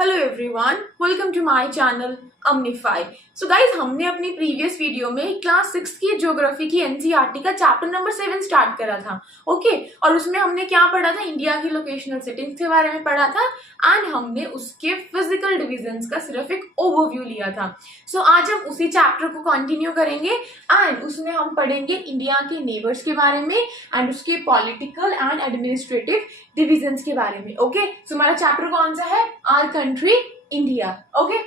Hello everyone, welcome to my channel Amnify. So guys, हमने अपनी previous video में class 6 की ज्योग्राफी की एनसीईआरटी का चैप्टर नंबर 7 स्टार्ट करा था। ओके और उसमें हमने क्या पढ़ा था? इंडिया की लोकेशनल सेटिंग्स के बारे में पढ़ा था एंड हमने उसके फिजिकल डिविजन्स का सिर्फ एक ओवरव्यू लिया था। सो आज हम उसी चैप्टर को कंटिन्यू करेंगे एंड उसमें हम पढ़ेंगे इंडिया के नेबर्स के बारे में एंड उसके पॉलिटिकल एंड एडमिनिस्ट्रेटिव डिविजन्स के बारे में। ओके सो हमारा चैप्टर कौन सा है? Our country India. ओके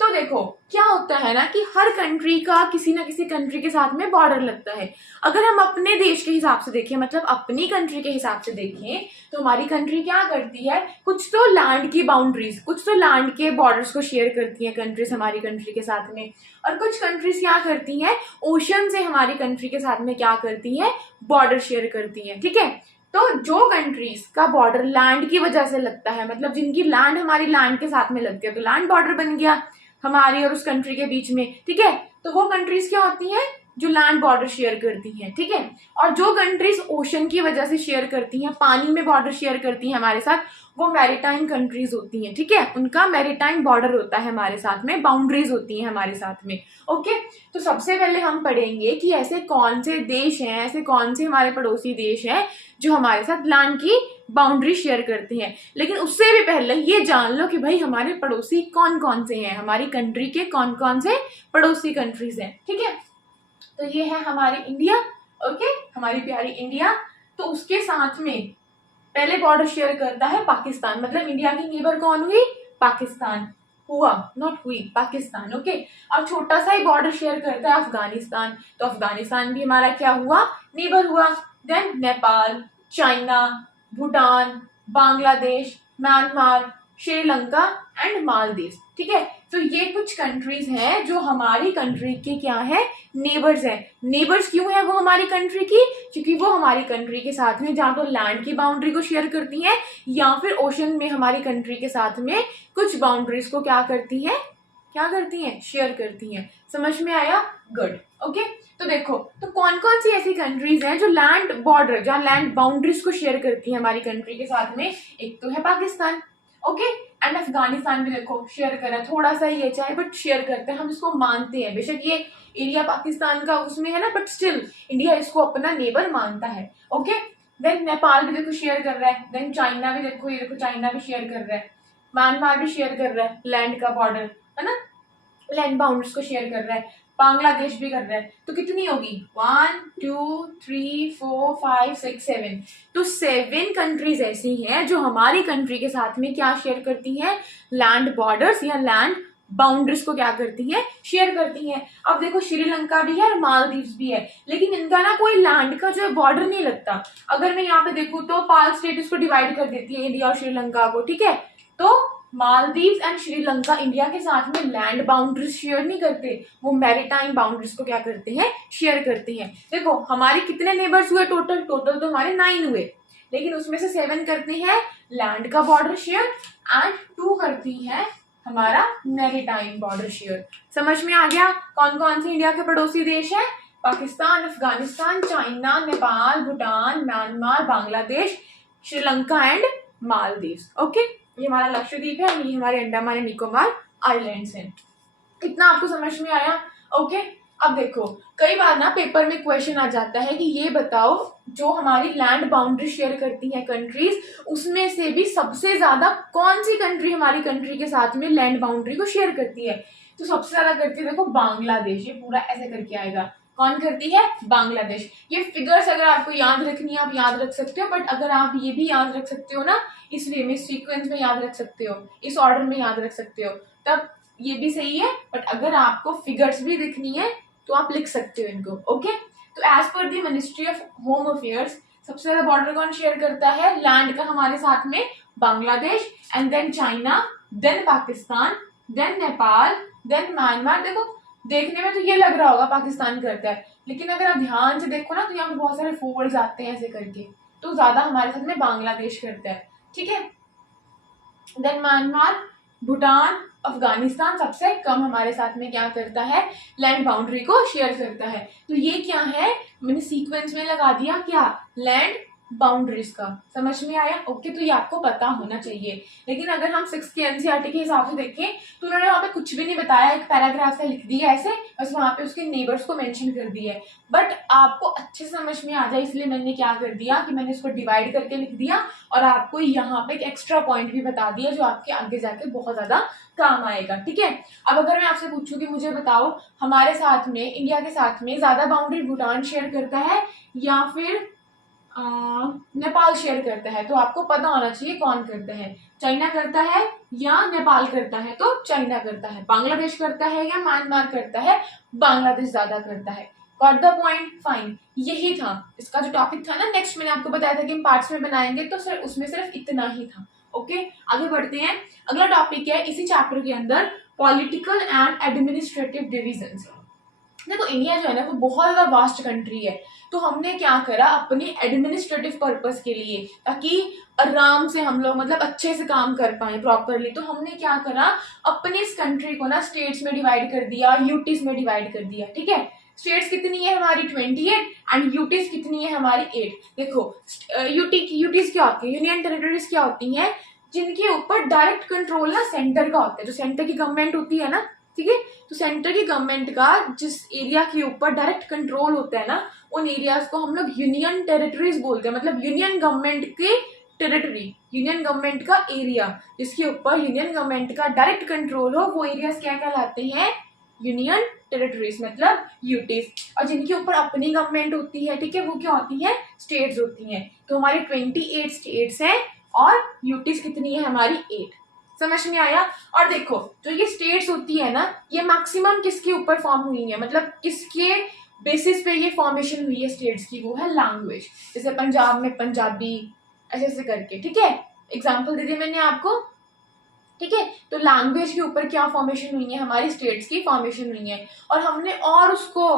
तो देखो क्या होता है ना कि हर कंट्री का किसी ना किसी कंट्री के साथ में बॉर्डर लगता है। अगर हम अपने देश के हिसाब से देखें, मतलब अपनी कंट्री के हिसाब से देखें, तो हमारी कंट्री क्या करती है? कुछ तो लैंड की बाउंड्रीज, कुछ तो लैंड के बॉर्डर्स को शेयर करती है कंट्रीज हमारी कंट्री के साथ में, और कुछ कंट्रीज क्या करती हैं? ओशन से हमारी कंट्री के साथ में क्या करती है? बॉर्डर शेयर करती है। ठीक है, तो जो कंट्रीज का बॉर्डर लैंड की वजह से लगता है, मतलब जिनकी लैंड हमारी लैंड के साथ में लगती है, तो लैंड बॉर्डर बन गया हमारी और उस कंट्री के बीच में। ठीक है, तो वो कंट्रीज क्या होती हैं? जो लैंड बॉर्डर शेयर करती हैं। ठीक है, और जो कंट्रीज ओशन की वजह से शेयर करती हैं, पानी में बॉर्डर शेयर करती हैं हमारे साथ, वो मैरीटाइम कंट्रीज होती हैं। ठीक है, उनका मैरीटाइम बॉर्डर होता है हमारे साथ में, बाउंड्रीज होती हैं हमारे साथ में। ओके तो सबसे पहले हम पढ़ेंगे कि ऐसे कौन से देश हैं, ऐसे कौन से हमारे पड़ोसी देश हैं जो हमारे साथ लैंड की बाउंड्री शेयर करते हैं। लेकिन उससे भी पहले ये जान लो कि भाई हमारे पड़ोसी कौन कौन से हैं, हमारी कंट्री के कौन कौन से पड़ोसी कंट्रीज हैं। ठीक है, तो ये है हमारी इंडिया। ओके हमारी प्यारी इंडिया। तो उसके साथ में पहले बॉर्डर शेयर करता है पाकिस्तान, मतलब इंडिया की नेबर कौन हुई? पाकिस्तान हुआ, नॉट हुई, पाकिस्तान। ओके और छोटा सा ही बॉर्डर शेयर करता है अफगानिस्तान, तो अफगानिस्तान भी हमारा क्या हुआ? नेबर हुआ। Then Nepal, China, Bhutan, Bangladesh, Myanmar, Sri Lanka and Maldives. ठीक है, तो ये कुछ कंट्रीज हैं जो हमारी कंट्री के क्या है? नेबर्स हैं। नेबर्स क्यों है वो हमारी कंट्री की? क्योंकि वो हमारी कंट्री के साथ में जहाँ तो लैंड की बाउंड्री को शेयर करती हैं या फिर ओशन में हमारी कंट्री के साथ में कुछ बाउंड्रीज को क्या करती हैं? क्या करती हैं? शेयर करती हैं। समझ में आया? गुड। ओके तो देखो, तो कौन कौन सी ऐसी कंट्रीज हैं जो लैंड बॉर्डर, जहाँ लैंड बाउंड्रीज को शेयर करती हैं हमारी कंट्री के साथ में? एक तो है पाकिस्तान। ओके एंड अफगानिस्तान भी देखो शेयर कर रहा है, थोड़ा सा ही है चाहे बट शेयर करते हैं, हम इसको मानते हैं। बेशक ये एरिया पाकिस्तान का उसमें है ना, बट स्टिल इंडिया इसको अपना नेबर मानता है। ओके देन नेपाल भी देखो शेयर कर रहा है, देन चाइना भी देखो, ये देखो चाइना भी शेयर कर रहा है, म्यांमार भी शेयर कर रहा है लैंड का बॉर्डर, है ना, लैंड बाउंड्रीज को शेयर कर रहा है, बांग्लादेश भी कर रहा है। तो कितनी होगी? 1 2 3 4 5 6 7। तो 7 कंट्रीज ऐसी हैं जो हमारी कंट्री के साथ में क्या शेयर करती हैं? लैंड बॉर्डर्स या लैंड बाउंड्रीज को क्या करती हैं? शेयर करती हैं। अब देखो श्रीलंका भी है और मालदीव्स भी है, लेकिन इनका ना कोई लैंड का जो है बॉर्डर नहीं लगता। अगर मैं यहाँ पे देखूँ तो पाक स्टेट इसको डिवाइड कर देती है इंडिया और श्रीलंका को। ठीक है, तो मालदीव्स एंड श्रीलंका इंडिया के साथ में लैंड बाउंड्रीज शेयर नहीं करते, वो मैरीटाइम बाउंड्रीज को क्या करते हैं? शेयर करते हैं। देखो हमारे कितने नेबर्स हुए टोटल? टोटल तो हमारे 9 हुए, लेकिन उसमें से 7 करते हैं लैंड का बॉर्डर शेयर एंड 2 करती हैं हमारा मैरीटाइम बॉर्डर शेयर। समझ में आ गया कौन कौन से इंडिया के पड़ोसी देश हैं? Pakistan, Afghanistan, China, Nepal, Bhutan, Myanmar, Bangladesh, Sri Lanka and Maldives. Okay ये हमारा लक्षद्वीप है, ये हमारे अंडमान एंड निकोबार आइलैंड्स हैं। इतना आपको समझ में आया? ओके अब देखो कई बार ना पेपर में क्वेश्चन आ जाता है कि ये बताओ जो हमारी लैंड बाउंड्री शेयर करती हैं कंट्रीज, उसमें से भी सबसे ज्यादा कौन सी कंट्री हमारी कंट्री के साथ में लैंड बाउंड्री को शेयर करती है? तो सबसे ज्यादा करती है देखो बांग्लादेश। ये पूरा ऐसे करके आएगा, कौन करती है? बांग्लादेश। ये फिगर्स अगर आपको याद रखनी है आप याद रख सकते हो, बट अगर आप ये भी याद रख सकते हो ना, इसलिए में सीक्वेंस में याद रख सकते हो, इस ऑर्डर में याद रख सकते हो, तब ये भी सही है। बट अगर आपको फिगर्स भी दिखनी है तो आप लिख सकते हो इनको। ओके तो as per the ministry of home affairs सबसे ज्यादा बॉर्डर कौन शेयर करता है लैंड का हमारे साथ में? Bangladesh and then China, then Pakistan, then Nepal, then Myanmar. देखो देखने में तो ये लग रहा होगा पाकिस्तान करता है, लेकिन अगर आप ध्यान से देखो ना तो यहाँ पे बहुत सारे फोल्ड्स आते हैं ऐसे करके, तो ज्यादा हमारे साथ में बांग्लादेश करता है। ठीक है, देन म्यांमार, भूटान, अफगानिस्तान सबसे कम हमारे साथ में क्या करता है? लैंड बाउंड्री को शेयर करता है। तो ये क्या है? मैंने सीक्वेंस में लगा दिया क्या? लैंड बाउंड्रीज का। समझ में आया? ओके, तो ये आपको पता होना चाहिए। लेकिन अगर हम 6 के एनसीईआरटी के हिसाब से देखें तो उन्होंने वहाँ पे कुछ भी नहीं बताया, एक पैराग्राफ सा लिख दिया ऐसे, बस वहाँ पे उसके नेबर्स को मेंशन कर दिया है। बट आपको अच्छे से समझ में आ जाए इसलिए मैंने क्या कर दिया कि मैंने इसको डिवाइड करके लिख दिया और आपको यहाँ पे एक एक्स्ट्रा पॉइंट भी बता दिया जो आपके आगे जाके बहुत ज्यादा काम आएगा। ठीक है, अब अगर मैं आपसे पूछूं कि मुझे बताओ हमारे साथ में, इंडिया के साथ में ज्यादा बाउंड्री भूटान शेयर करता है या फिर नेपाल शेयर करता है, तो आपको पता होना चाहिए कौन करता है। चाइना करता है या नेपाल करता है, तो चाइना करता है। बांग्लादेश करता है या म्यांमार करता है, बांग्लादेश ज्यादा करता है। Got the point? फाइन, यही था इसका जो टॉपिक था ना। नेक्स्ट मैंने आपको बताया था कि हम पार्ट्स में बनाएंगे, तो सिर्फ उसमें सिर्फ इतना ही था। ओके, आगे बढ़ते हैं। अगला टॉपिक है इसी चैप्टर के अंदर, पॉलिटिकल एंड एडमिनिस्ट्रेटिव डिविजन्स। देखो इंडिया जो है ना वो बहुत ज्यादा वास्ट कंट्री है, तो हमने क्या करा अपने एडमिनिस्ट्रेटिव पर्पस के लिए, ताकि आराम से हम लोग मतलब अच्छे से काम कर पाए प्रॉपरली, तो हमने क्या करा अपने इस कंट्री को ना स्टेट्स में डिवाइड कर दिया, यूटीज में डिवाइड कर दिया। ठीक है, स्टेट्स कितनी है हमारी 28 एंड यूटीज कितनी है हमारी 8। देखो यूटीज क्या होती है, यूनियन टेरिटरीज क्या होती है, जिनके ऊपर डायरेक्ट कंट्रोल ना सेंटर का होता है, जो सेंटर की गवर्नमेंट होती है ना। ठीक है, तो सेंटर की गवर्नमेंट का जिस एरिया के ऊपर डायरेक्ट कंट्रोल होता है ना, उन एरियाज को हम लोग यूनियन टेरिटरीज बोलते हैं। मतलब यूनियन गवर्नमेंट के टेरिटरी, यूनियन गवर्नमेंट का एरिया जिसके ऊपर यूनियन गवर्नमेंट का डायरेक्ट कंट्रोल हो, वो एरियाज क्या कहलाते हैं, यूनियन टेरिटरीज, मतलब यूटीज। और जिनके ऊपर अपनी गवर्नमेंट होती है, ठीक है, वो क्या होती है, स्टेट्स होती हैं। तो हमारी 28 स्टेट्स हैं और यूटीज कितनी है हमारी 8। समझ में आया? और देखो जो ये स्टेट्स होती है ना, ये मैक्सिमम किसके ऊपर फॉर्म हुई है, मतलब किसके बेसिस पे ये फॉर्मेशन हुई है स्टेट्स की, वो है लैंग्वेज। जैसे पंजाब में पंजाबी, ऐसे ऐसे करके। ठीक है, एग्जाम्पल दे दी मैंने आपको। ठीक है, तो लैंग्वेज के ऊपर क्या फॉर्मेशन हुई है, हमारी स्टेट्स की फॉर्मेशन हुई है। और हमने और उसको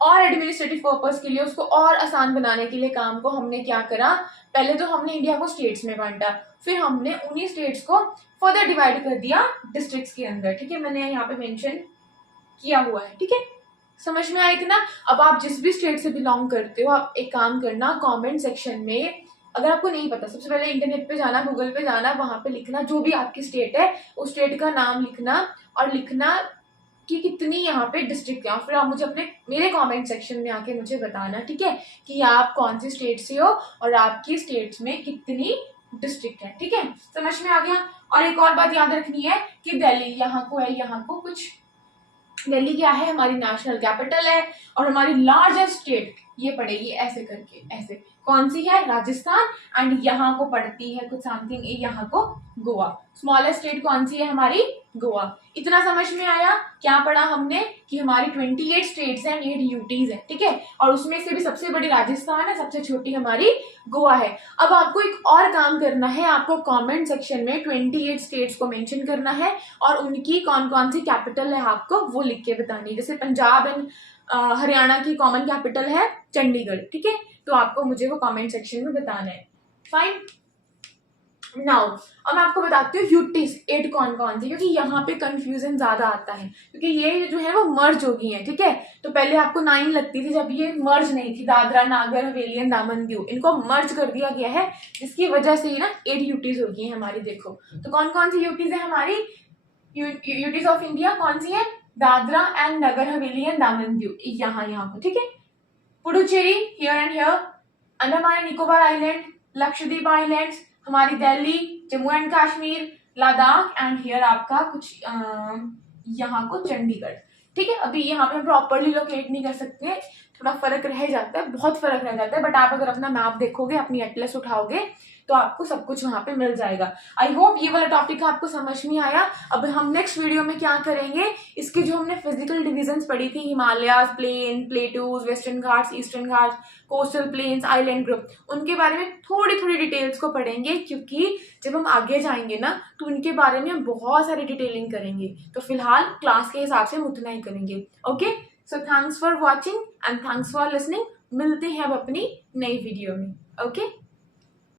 और एडमिनिस्ट्रेटिव पर्पस के लिए, उसको और आसान बनाने के लिए काम को हमने क्या करा, पहले तो हमने इंडिया को स्टेट्स में बांटा, फिर हमने उन्हीं स्टेट्स को फर्दर डिवाइड कर दिया डिस्ट्रिक्ट्स के अंदर। ठीक है, मैंने यहाँ पे मेंशन किया हुआ है। ठीक है, समझ में आया इतना? अब आप जिस भी स्टेट से बिलोंग करते हो, आप एक काम करना, कमेंट सेक्शन में अगर आपको नहीं पता, सबसे पहले इंटरनेट पे जाना, गूगल पे जाना, वहां पे लिखना जो भी आपकी स्टेट है, उस स्टेट का नाम लिखना और लिखना कि कितनी यहाँ पे डिस्ट्रिक्ट है। फिर आप मुझे अपने मेरे कमेंट सेक्शन में आके मुझे बताना, ठीक है, कि आप कौन सी स्टेट से हो और आपकी स्टेट्स में कितनी डिस्ट्रिक्ट है। ठीक है, समझ में आ गया? और एक और बात याद रखनी है कि दिल्ली यहाँ को है, यहाँ को कुछ, दिल्ली क्या है, हमारी नेशनल कैपिटल है और हमारी लार्जेस्ट स्टेट ये पड़ेगी ऐसे करके, ऐसे कौन सी है, राजस्थान। एंड यहाँ को पड़ती है कुछ समथिंग, यहाँ को गोवा। स्मॉलेस्ट स्टेट कौन सी है हमारी, गोवा। इतना समझ में आया? क्या पढ़ा हमने कि हमारी 28 स्टेट्स हैं, 8 यूटीज है। ठीक है, और उसमें से भी सबसे बड़ी राजस्थान है, सबसे छोटी हमारी गोवा है। अब आपको एक और काम करना है, आपको कमेंट सेक्शन में 28 स्टेट्स को मेंशन करना है और उनकी कौन कौन सी कैपिटल है आपको वो लिख के बतानी है। जैसे पंजाब एंड हरियाणा की कॉमन कैपिटल है चंडीगढ़। ठीक है, तो आपको मुझे वो कमेंट सेक्शन में बताना है। फाइन, नाउ अब मैं आपको बताती हूँ यूटीज 8 कौन कौन सी, क्योंकि यहाँ पे कंफ्यूजन ज्यादा आता है, क्योंकि ये जो है वो मर्ज हो गई है। ठीक है, तो पहले आपको 9 लगती थी जब ये मर्ज नहीं थी, दादरा नागर हवेली एंड दामन दीव, इनको मर्ज कर दिया गया है, जिसकी वजह से ही ना 8 यूटीज हो गई है हमारी। देखो तो कौन कौन सी यूटीज है हमारी, यूटीज ऑफ इंडिया कौन सी है, दादरा एंड नगर हवेली एंड दामन दीव, यहाँ को। ठीक है, Puducherry here and here, Andaman and Nicobar island, Lakshadweep islands, हमारी Delhi, Jammu and Kashmir, Ladakh and here आपका कुछ यहाँ को चंडीगढ़। ठीक है, अभी यहाँ पे हम प्रॉपरली लोकेट नहीं कर सकते, थोड़ा फर्क रह जाता है, बहुत फर्क रह जाता है, बट आप अगर अपना मैप देखोगे, अपनी एटलस उठाओगे तो आपको सब कुछ वहां पे मिल जाएगा। आई होप ये वाला टॉपिक आपको समझ में आया। अब हम नेक्स्ट वीडियो में क्या करेंगे, इसके जो हमने फिजिकल डिविजन्स पढ़ी थी, Himalayas, plain, plateaus, Western Ghats, Eastern Ghats, coastal plains, island group, उनके बारे में थोड़ी थोड़ी डिटेल्स को पढ़ेंगे, क्योंकि जब हम आगे जाएंगे ना तो उनके बारे में हम बहुत सारी डिटेलिंग करेंगे। तो फिलहाल क्लास के हिसाब से हम उतना ही करेंगे। Okay, so thanks for watching and thanks for listening. मिलते हैं अब अपनी नई वीडियो में। ओके।